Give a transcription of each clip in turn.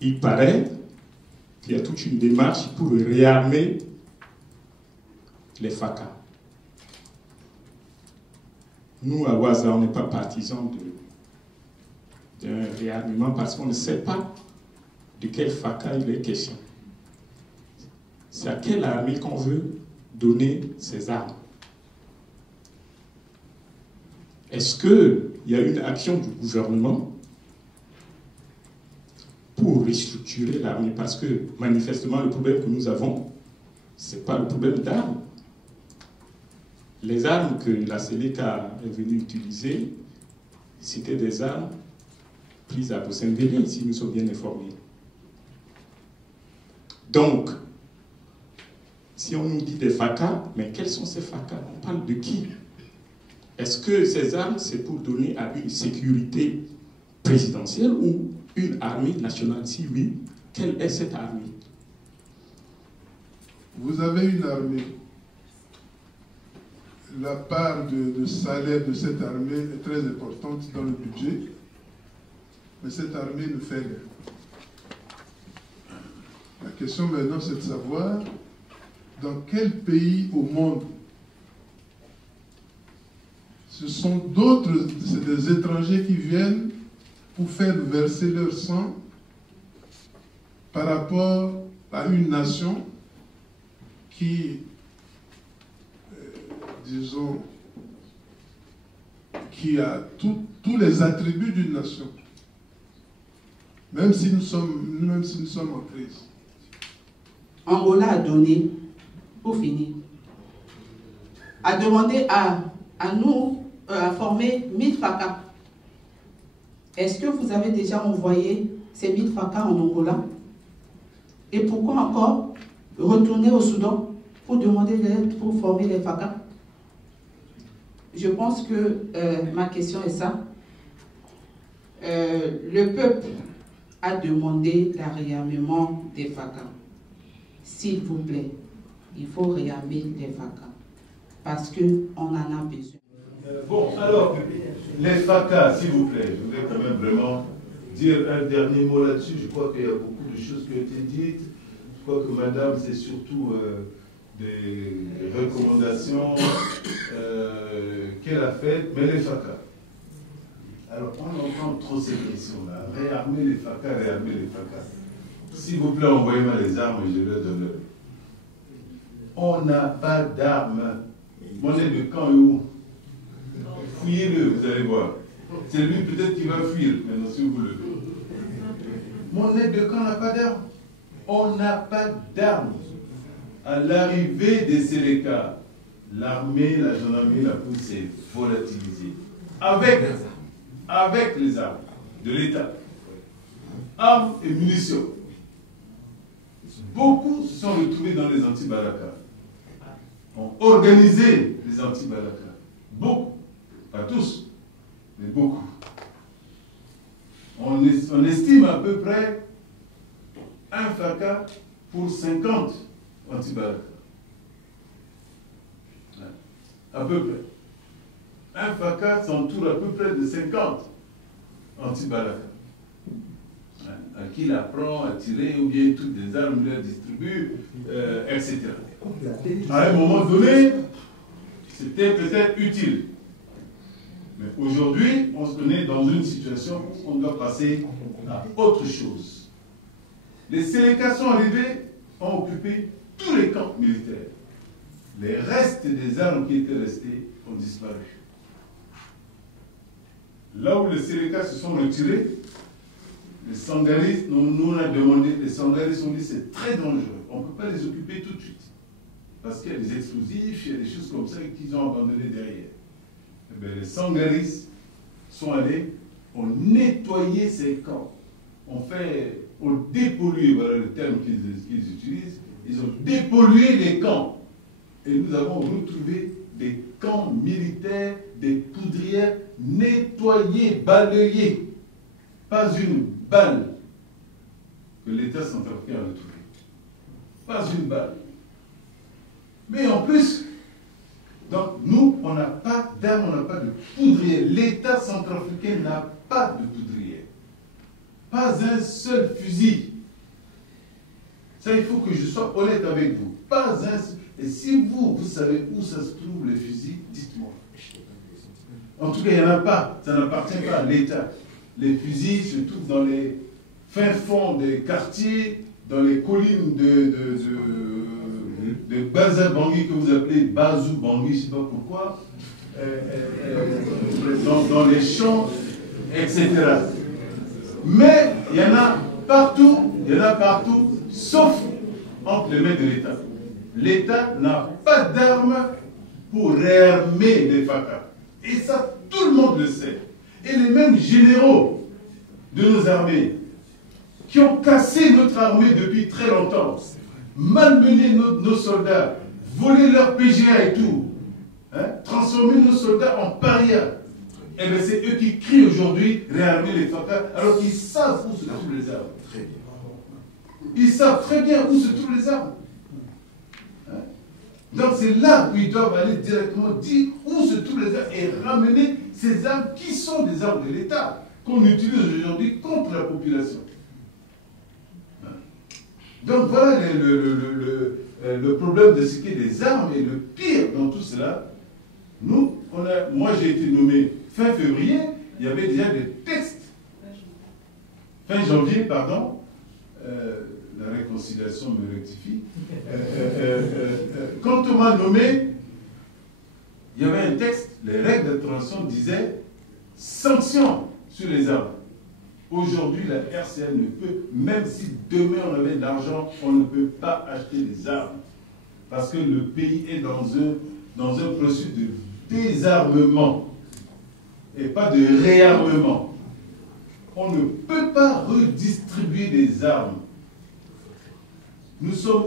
il paraît qu'il y a toute une démarche pour réarmer les FACA. Nous, à Ouaza, on n'est pas partisans d'un réarmement parce qu'on ne sait pas de quel FACA il est question. C'est à quelle armée qu'on veut donner ces armes. Est-ce qu'il y a une action du gouvernement pour restructurer l'armée? Parce que manifestement, le problème que nous avons, ce n'est pas le problème d'armes. Les armes que la Séléka est venue utiliser, c'était des armes prises à Bossembélé, si nous sommes bien informés. Donc, si on nous dit des FACA, mais quels sont ces FACA? On parle de qui? Est-ce que ces armes, c'est pour donner à une sécurité présidentielle ou une armée nationale? Si oui, quelle est cette armée? Vous avez une armée. La part de salaire de cette armée est très importante dans le budget, mais cette armée ne fait rien. La question maintenant, c'est de savoir dans quel pays au monde ce sont d'autres, c'est des étrangers qui viennent pour faire verser leur sang par rapport à une nation qui, disons, qui a tous les attributs d'une nation, même si nous sommes en crise. Angola a donné, pour finir, a demandé à nous à former 1000 FACA. Est-ce que vous avez déjà envoyé ces 1000 FACA en Angola? Et pourquoi encore retourner au Soudan pour demander l'aide pour former les FACA? Je pense que ma question est ça. Le peuple a demandé le réarmement des FACA. S'il vous plaît, il faut réarmer les FACA parce qu'on en a besoin. Bon, alors, les FACA, s'il vous plaît, je voudrais quand même vraiment dire un dernier mot là-dessus. Je crois qu'il y a beaucoup de choses qui ont été dites. Je crois que madame, c'est surtout des recommandations qu'elle a faites, mais les FACA. Alors, on entend trop ces questions-là. Réarmer les FACA, réarmer les FACA. S'il vous plaît, envoyez-moi les armes et je leur donne. On n'a pas d'armes. Monnaie de camp est où? Fouillez-le, vous allez voir. C'est lui peut-être qui va fuir, maintenant, si vous voulez. Monnaie de camp n'a pas d'armes. On n'a pas d'armes. À l'arrivée des Séléka, l'armée, la gendarmerie, la police s'est volatilisée. Avec les armes de l'État. Armes et munitions. Beaucoup se sont retrouvés dans les anti-Balaka. Ont organisé les anti-Balaka. Beaucoup. Pas tous, mais beaucoup. On estime à peu près un FACA pour 50 anti-Balaka. À peu près. Un FACA s'entoure à peu près de 50 anti-Balaka. À qui il apprend à tirer ou bien toutes des armes leur distribue, etc. À un moment donné, c'était peut-être utile. Mais aujourd'hui, on se connaît dans une situation où on doit passer à autre chose. Les Séléka sont arrivés, ont occupé tous les camps militaires. Les restes des armes qui étaient restées ont disparu. Là où les Séléka se sont retirés, les Sangaris, nous on a demandé, les Sangaris ont dit c'est très dangereux, on ne peut pas les occuper tout de suite. Parce qu'il y a des explosifs, il y a des choses comme ça qu'ils ont abandonnées derrière. Eh bien, les Sangaris sont allés, ont nettoyé ces camps, ont dépollué, voilà le terme qu'ils utilisent, ils ont dépollué les camps. Et nous avons retrouvé des camps militaires, des poudrières nettoyées, balayées. Pas une balle que l'État centrafricain a retrouvée. Pas une balle. Mais en plus, donc nous, on n'a pas d'armes, on n'a pas de poudrière. L'État centrafricain n'a pas de poudrière. Pas un seul fusil. Ça, il faut que je sois honnête avec vous. Pas un seul. Et si vous savez où ça se trouve, les fusils, dites-moi. En tout cas, il n'y en a pas. Ça n'appartient pas à l'État. Les fusils se trouvent dans les fins fonds des quartiers, dans les collines de Baza Bangui, que vous appelez Bazou Bangui, je ne sais pas pourquoi, dans les champs, etc. Mais il y en a partout, sauf entre les mains de l'État. L'État n'a pas d'armes pour réarmer les FACA. Et ça, tout le monde le sait. Et les mêmes généraux de nos armées, qui ont cassé notre armée depuis très longtemps, malmené nos soldats, volé leur PGA et tout, hein, transformé nos soldats en parias, et bien c'est eux qui crient aujourd'hui réarmer les FACA, alors qu'ils savent où se trouvent les armes. Ils savent très bien où se trouvent les armes. Hein? Donc c'est là où ils doivent aller directement dire où se trouvent les armes et ramener ces armes qui sont des armes de l'État, qu'on utilise aujourd'hui contre la population. Donc voilà le problème de ce qui est des armes. Et le pire dans tout cela, moi j'ai été nommé fin février, il y avait déjà des textes. Fin janvier, pardon, la réconciliation me rectifie. Quand on m'a nommé, il y avait un texte, les règles de transition disaient sanctions sur les armes. Aujourd'hui, la RCA ne peut, même si demain on avait de l'argent, on ne peut pas acheter des armes. Parce que le pays est dans un processus de désarmement et pas de réarmement. On ne peut pas redistribuer des armes.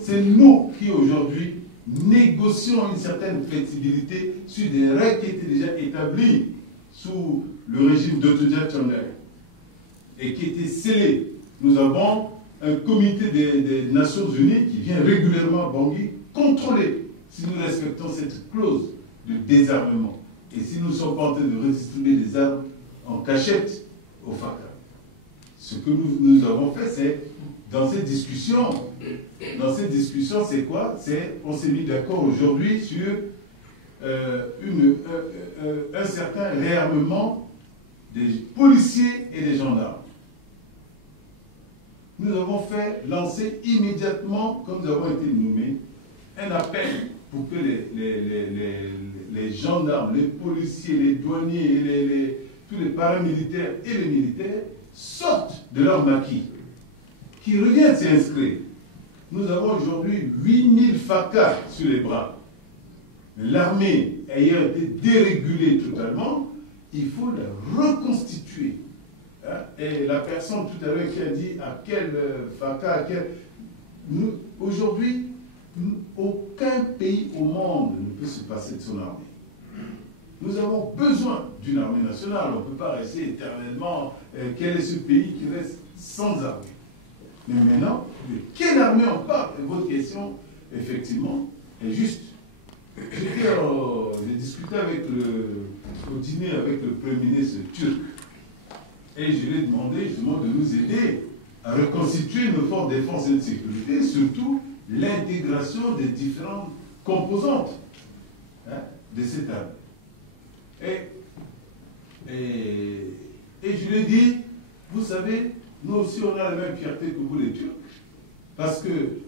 C'est nous qui aujourd'hui négocions une certaine flexibilité sur des règles qui étaient déjà établies sous le régime d'Otoja Tchandai et qui étaient scellées. Nous avons un comité des Nations Unies qui vient régulièrement à Bangui contrôler si nous respectons cette clause de désarmement et si nous ne sommes pas en train de redistribuer des armes en cachette au FACA. Ce que nous avons fait, c'est, dans ces discussions, c'est quoi? On s'est mis d'accord aujourd'hui sur un certain réarmement des policiers et des gendarmes. Nous avons fait lancer immédiatement, comme nous avons été nommés, un appel pour que les gendarmes, les policiers, les douaniers, tous les paramilitaires et les militaires sortent de leur maquis, qui reviennent s'inscrire. Nous avons aujourd'hui 8000 FACA sur les bras. L'armée ayant été dérégulée totalement, il faut la reconstituer. Et la personne tout à l'heure qui a dit à quel FACA, aujourd'hui, aucun pays au monde ne peut se passer de son armée. Nous avons besoin d'une armée nationale. On ne peut pas rester éternellement. Quel est ce pays qui reste sans armée? Mais maintenant, de quelle armée on parle? Et votre question, effectivement, est juste. J'ai discuté au dîner avec le Premier ministre turc. Et je lui ai demandé justement de nous aider à reconstituer nos forces de défense et de sécurité, surtout l'intégration des différentes composantes de cette armée. Et je lui ai dit, vous savez, nous aussi on a la même fierté que vous les Turcs, parce que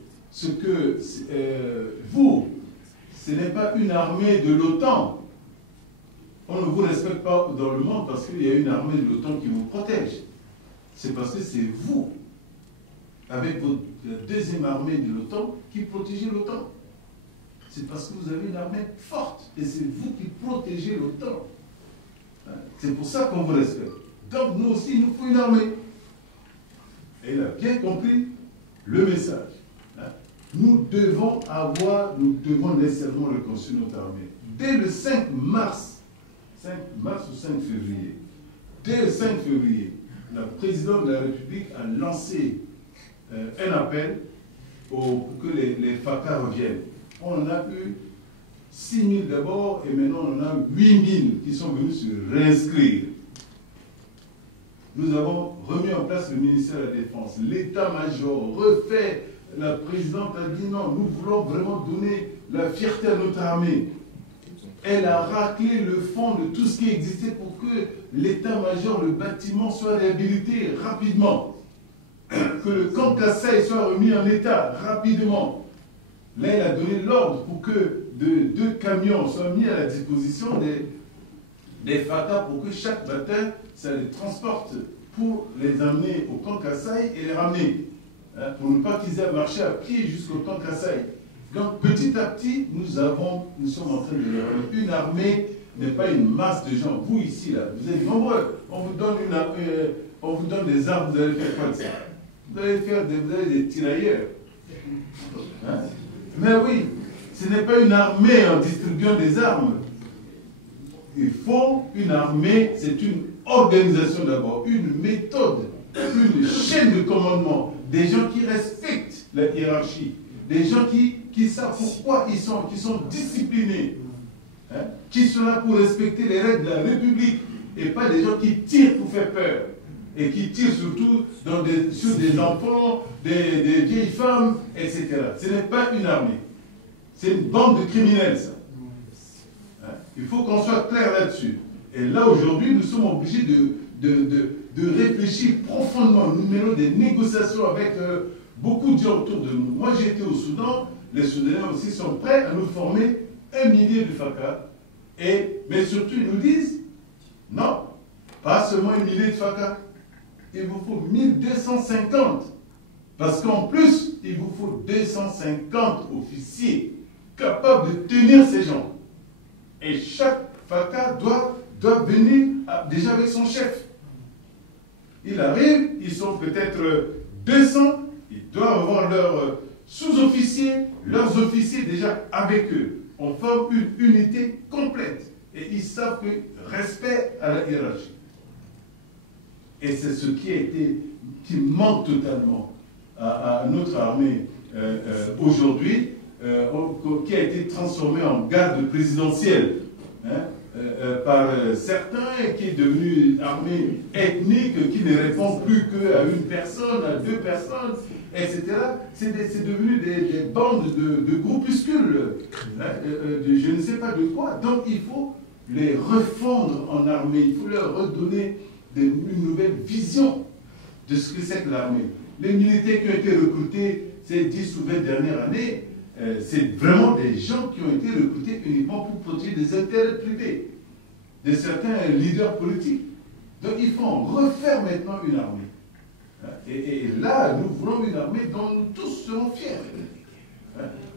vous, ce n'est pas une armée de l'OTAN. On ne vous respecte pas dans le monde parce qu'il y a une armée de l'OTAN qui vous protège. C'est parce que c'est vous, avec votre deuxième armée de l'OTAN, qui protégez l'OTAN. C'est parce que vous avez une armée forte et c'est vous qui protégez l'OTAN. C'est pour ça qu'on vous respecte. Donc nous aussi, il nous faut une armée. Et il a bien compris le message. Nous devons nécessairement reconstruire notre armée. Dès le 5 mars ou 5 février, dès le 5 février, la présidente de la République a lancé un appel pour que les FACA reviennent. On en a eu 6 000 d'abord et maintenant on en a 8 000 qui sont venus se réinscrire. nous avons remis en place le ministère de la Défense, l'état-major refait. La présidente a dit non, nous voulons vraiment donner la fierté à notre armée. Elle a raclé le fond de tout ce qui existait pour que l'état-major, le bâtiment soit réhabilité rapidement. Que le camp Kasaï soit remis en état rapidement. Là, elle a donné l'ordre pour que deux camions soient mis à la disposition des FACA pour que chaque matin, ça les transporte pour les amener au camp Kasaï et les ramener. Hein, pour ne pas qu'ils aient marché à pied jusqu'au camp Kasaï. Donc petit à petit, nous sommes en train de les ramener. Une armée n'est pas une masse de gens. Vous ici, là, vous êtes nombreux. On vous donne des armes, vous allez faire quoi de ça? Vous allez faire des tirailleurs. Hein? Mais oui, ce n'est pas une armée en distribuant des armes. Il faut une armée, c'est une organisation d'abord, une méthode, une chaîne de commandement, des gens qui respectent la hiérarchie, des gens qui savent pourquoi qui sont disciplinés, hein, qui sont là pour respecter les règles de la République et pas des gens qui tirent pour faire peur et qui tirent surtout sur des enfants, des vieilles femmes, etc. Ce n'est pas une armée. C'est une bande de criminels, ça. Hein? Il faut qu'on soit clair là-dessus. Et là, aujourd'hui, nous sommes obligés de réfléchir profondément. Nous menons des négociations avec beaucoup de gens autour de nous. Moi, j'ai été au Soudan. Les Soudanais aussi sont prêts à nous former 1 millier de FACA. Mais surtout, ils nous disent, non, pas seulement 1 millier de FACA. Il vous faut 1250. Parce qu'en plus, il vous faut 250 officiers capables de tenir ces gens. Et chaque FACA doit venir déjà avec son chef. Il arrive, ils sont peut-être 200, ils doivent avoir leurs sous-officiers, leurs officiers déjà avec eux. On forme une unité complète. Et ils savent que respect à la hiérarchie. Et c'est ce qui manque totalement à notre armée aujourd'hui, qui a été transformée en garde présidentielle. Hein, par certains, qui est devenue une armée ethnique qui ne répond plus qu'à une personne, à 2 personnes, etc. C'est devenu des bandes de groupuscules, hein, je ne sais pas de quoi. Donc il faut les refondre en armée, il faut leur redonner une nouvelle vision de ce que c'est que l'armée. Les militaires qui ont été recrutés ces 10 ou 20 dernières années, c'est vraiment des gens qui ont été recrutés uniquement pour protéger des intérêts privés de certains leaders politiques. Donc il faut en refaire maintenant une armée. Et là, nous voulons une armée dont nous tous serons fiers.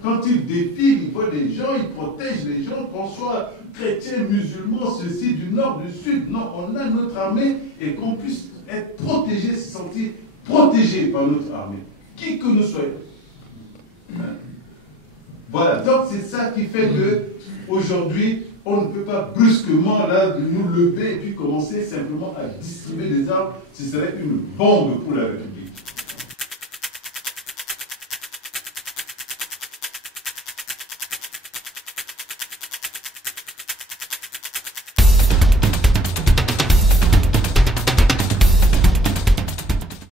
Quand ils défilent, ils voient des gens, ils protègent les gens, qu'on soit chrétien, musulman, ceci, du nord, du sud. Non, on a notre armée et qu'on puisse être protégé, se sentir protégé par notre armée, qui que nous soyons. Voilà, donc c'est ça qui fait qu'aujourd'hui, on ne peut pas brusquement là, nous lever et puis commencer simplement à distribuer des armes. Ce serait une bombe pour la République.